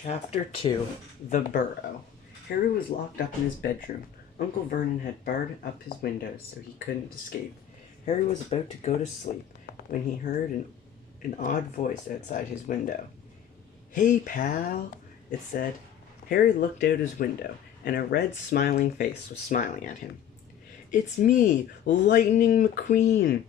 Chapter 2 The Burrow. Harry was locked up in his bedroom. Uncle Vernon had barred up his windows so he couldn't escape. Harry was about to go to sleep when he heard an odd voice outside his window. "Hey, pal," it said. Harry looked out his window, and a red, smiling face was smiling at him. "It's me, Lightning McQueen,"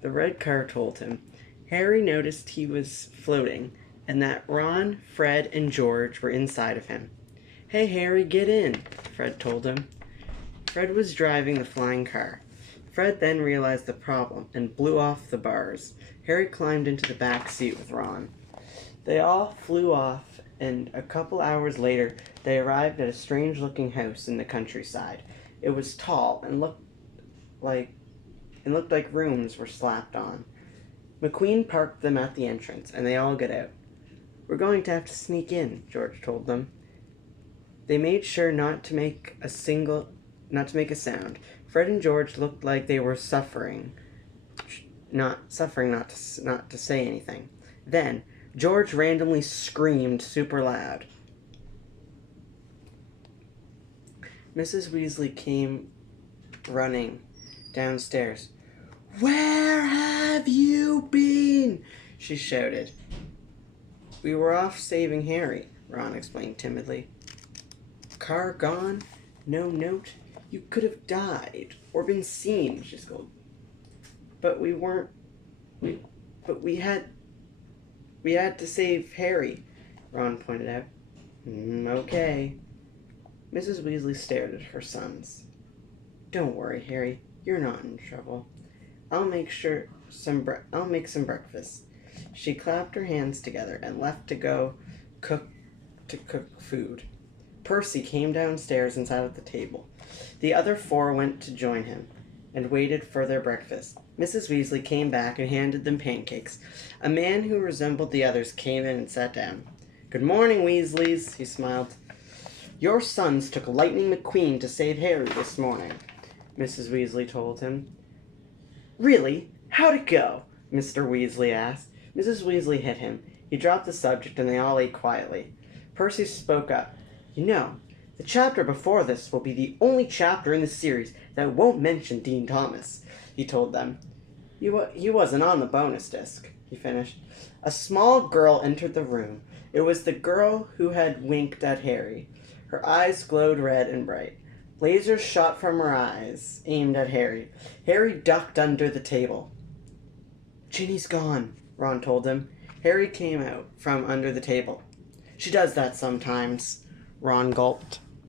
the red car told him. Harry noticed he was floating, and that Ron, Fred, and George were inside of him. "Hey, Harry, get in," Fred told him. Fred was driving the flying car. Fred then realized the problem and blew off the bars. Harry climbed into the back seat with Ron. They all flew off, and a couple hours later they arrived at a strange-looking house in the countryside. It was tall and looked like rooms were slapped on. McQueen parked them at the entrance, and they all got out. "We're going to have to sneak in," George told them. They made sure not to make a sound. Fred and George looked like they were suffering not to say anything. Then George randomly screamed super loud. Mrs. Weasley came running downstairs. "Where have you been?" she shouted. "We were off saving Harry," Ron explained timidly. "Car gone? No note? You could have died or been seen," she scolded. But we had to save Harry," Ron pointed out. Okay." Mrs. Weasley stared at her sons. "Don't worry, Harry. You're not in trouble. I'll make some breakfast." She clapped her hands together and left to go cook food. Percy came downstairs and sat at the table. The other four went to join him and waited for their breakfast. Mrs. Weasley came back and handed them pancakes. A man who resembled the others came in and sat down. "Good morning, Weasleys," he smiled. "Your sons took Lightning McQueen to save Harry this morning," Mrs. Weasley told him. "Really? How'd it go?" Mr. Weasley asked. Mrs. Weasley hit him. He dropped the subject, and they all ate quietly. Percy spoke up. "You know, the chapter before this will be the only chapter in the series that won't mention Dean Thomas," he told them. He wasn't on the bonus disc," he finished. A small girl entered the room. It was the girl who had winked at Harry. Her eyes glowed red and bright. Lasers shot from her eyes, aimed at Harry. Harry ducked under the table. "Ginny's gone," Ron told him. Harry came out from under the table. "She does that sometimes," Ron gulped.